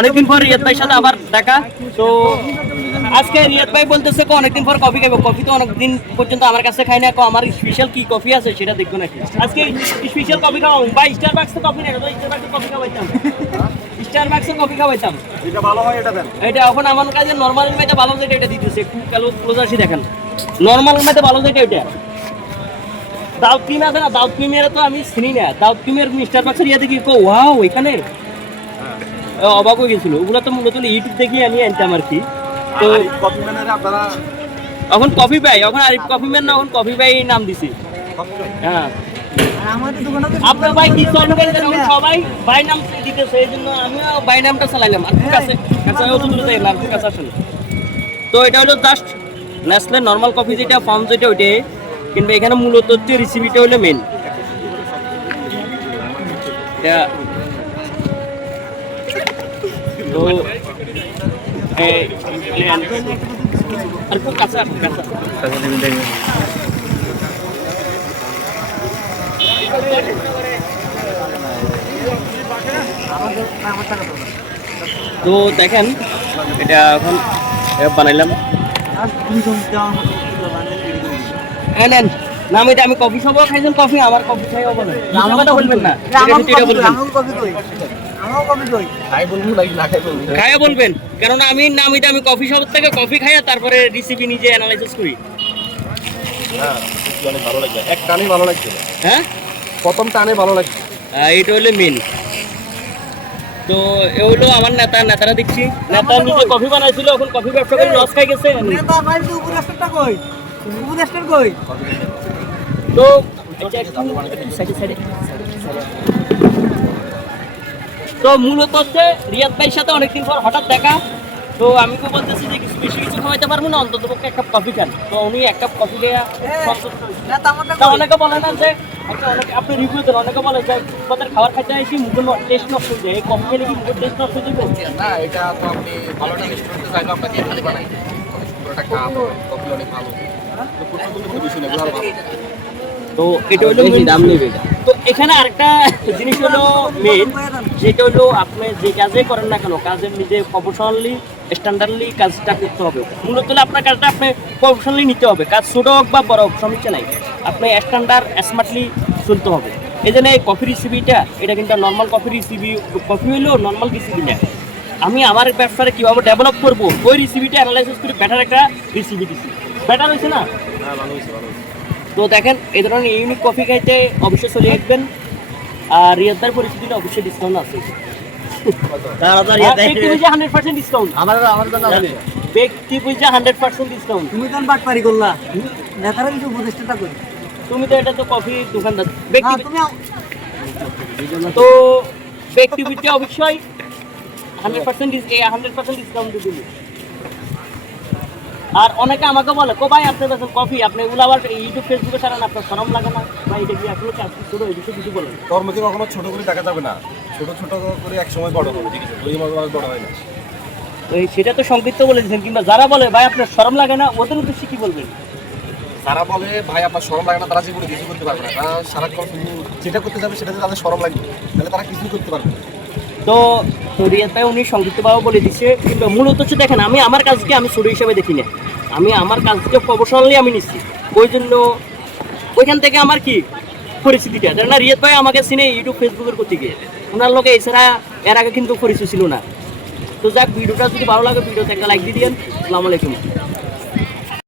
অনেকদিন পর রিয়াদ ভাইয়ের সাথে আবার দেখা। তো আজকে রিয়াদ ভাই বলতেছে অনেকদিন পর কফি খাবো, কফি তো অনেকদিন পর্যন্ত আমার কাছে খাই না, আমার স্পেশাল কি কফি আছে সেটা দেখবো নাকি আজকে স্পেশাল কফি খাওয়াবো। বা স্টার বাক্সে কফি নেই, স্টার বাক্সে কফি খাওয়াইতাম, স্টার বাক্সে কফি খাওয়াইতাম। এটা ভালো হয়, এটা দেন। এটা এখন আমার কাছে নর্মাল মেয়েতে ভালো যেটা এটা দিতেছে, একটু ক্লোজ আসি দেখেন, নর্মাল মেয়েতে ভালো যেটা এটা দাউদ ক্রিম আছে না, দাউদ ক্রিমের তো আমি চিনি না, দাউদ ক্রিমের মিস্টার বাক্সের ইয়ে দেখি ওয়াও এখানে অবাক হয়ে গেছিল। ওগুলো তো মূলত ইউটিউব দেখি আমি আনতাম আর কি। তো কফি ম্যানের আপনারা এখন কফি ভাই, এখন আরিফ কফি ম্যান না, এখন কফি ভাই নাম দিছি। হ্যাঁ আপনার ভাই কি চল সবাই ভাই নাম দিতেছে, এই জন্য আমিও ভাই নামটা চালাইলাম আর কাছে কাছে অত দূরে যাই না, কাছে আসলে। তো এটা হলো জাস্ট নেসলে নর্মাল কফি যেটা ফর্ম যেটা ওইটাই, কিন্তু এখানে মূলত হচ্ছে রেসিপিটা হলো মেন। তো আর খুব কাছে কাছে তো দেখেন এটা এখন বানাইলাম। নেন না, আমি কফি সবও খাইছেন, কফি আমার কফি খাইও বলেন, বলবেন না খাইয়া বলবেন, কারণ আমি নামিটা আমি কফি শপ থেকে কফি খাইয়া তারপরে রেসিপি নিজে অ্যানালাইসিস করি। অনেক ভালো লাগছে, এক টানে ভালো লাগছে। হ্যাঁ প্রথম টানে ভালো লাগছে। এটা হলো মেন। তো এ হলো আমার নেতারা দেখছি, নেতা নিজে কফি বানাইছিল, এখন কফি ব্যবসা করে লস খাই গেছে। তো তো মূলত হচ্ছে রিয়াদ ভাইয়ের সাথে অনেকদিন পর হঠাৎ দেখা। তো আমি তো বলতেছি যে কিছু বেশি কিছু খাওয়াইতে পারবো না, অন্তত পক্ষে এক কাপ কফি খান। তো উনি এক কাপ কফি খেয়ে অনেকে বলে না যে আপনি রিভিউ দেন, অনেকে বলে যে তাদের খাবার খাইতে আসি মুখের টেস্ট নষ্ট হয়ে যায়, এই কফি খেলে কি মুখের টেস্ট নষ্ট হয়ে যাবে? না, এটা তো আপনি ভালো একটা রেস্টুরেন্টে চাইলে আপনাকে এখানে বানাই পুরোটা কাপ কফি অনেক ভালো। তো প্রথমে বেশি না, ভালো। তো এটা হলো দাম নেবে। তো এখানে আরেকটা জিনিস হলো মেন, যেটা হলো আপনি যে কাজে করেন না কেন, কাজের নিজে প্রফেশনালি স্ট্যান্ডার্ডলি কাজটা করতে হবে। মূলত আপনার কাজটা আপনি প্রফেশনালি নিতে হবে, কাজ ছোটো হোক বা বড় হোক সমস্যা নাই, আপনি স্ট্যান্ডার্ড স্মার্টলি চলতে হবে। এই জন্য এই কফি রেসিপিটা এটা কিন্তু নর্মাল কফি রেসিপি, কফি হইলেও নর্মাল রেসিপি না। আমি আমার ব্যবসাটা কীভাবে ডেভেলপ করবো ওই রেসিপিটা অ্যানালাইসিস করে বেটার একটা রেসিপি দিচ্ছি। বেটার হয়েছে না? ভালো হয়েছে, ভালো হয়েছে। তো দেখেন এই ধরনের ইউনিক কফি খাইতে অবশ্যই চলে আসবেন। আর রিয়াদার পরিস্থিতিতে অবশ্যই ডিসকাউন্ট আছে, 100% ডিসকাউন্ট। তুমি তো এটা তো কফি দোকানদার তো ব্যক্তিবিতে অবশ্যই 100% ডিসকাউন্ট দিবি। আর অনেকে আমাকে বলে ভাই আপনি বেছেন কফি, আপনি এগুলো আবার ইউটিউব ফেসবুকে ছাড়েন, আপনার শরম লাগে না ভাই? এটা কি আসলে কাজ ছোট, এই বিষয়ে কিছু বলেন। কর্মকে কখনো ছোট করে দেখা যাবে না, ছোট ছোট করে এক সময় বড় হবে, ঠিক আছে? ওই মাছ বড় হয় না। সেটা তো সংক্ষিপ্ত বলে দিচ্ছেন, কিংবা যারা বলে ভাই আপনার শরম লাগে না, ওদের উদ্দেশ্যে কি বলবেন? যারা বলে ভাই আপনার শরম লাগে না, তারা জীবনে কিছু করতে পারবে না। তারা সারাক্ষণ যেটা করতে যাবে সেটাতে তাদের শরম লাগবে, তাহলে তারা কিছুই করতে পারবে না। তো রিয়াদ ভাই উনি সংক্ষিপ্তভাবে বলে দিচ্ছে, কিন্তু মূলত হচ্ছে দেখেন আমি আমার কাজকে আমি ছোটো হিসাবে দেখি না, আমি আমার কাজকে প্রফেশনালি আমি নিচ্ছি। ওই জন্য ওইখান থেকে আমার কি পরিস্থিতিটা না, রিয়াদ ভাই আমাকে চিনে ইউটিউব ফেসবুকের করতে গিয়ে, ওনার লোকে এছাড়া এর আগে কিন্তু পরিচয় ছিল না। তো যাক, ভিডিওটা যদি ভালো লাগে ভিডিওতে একটা লাইক দিয়ে দিন। আসসালামু আলাইকুম।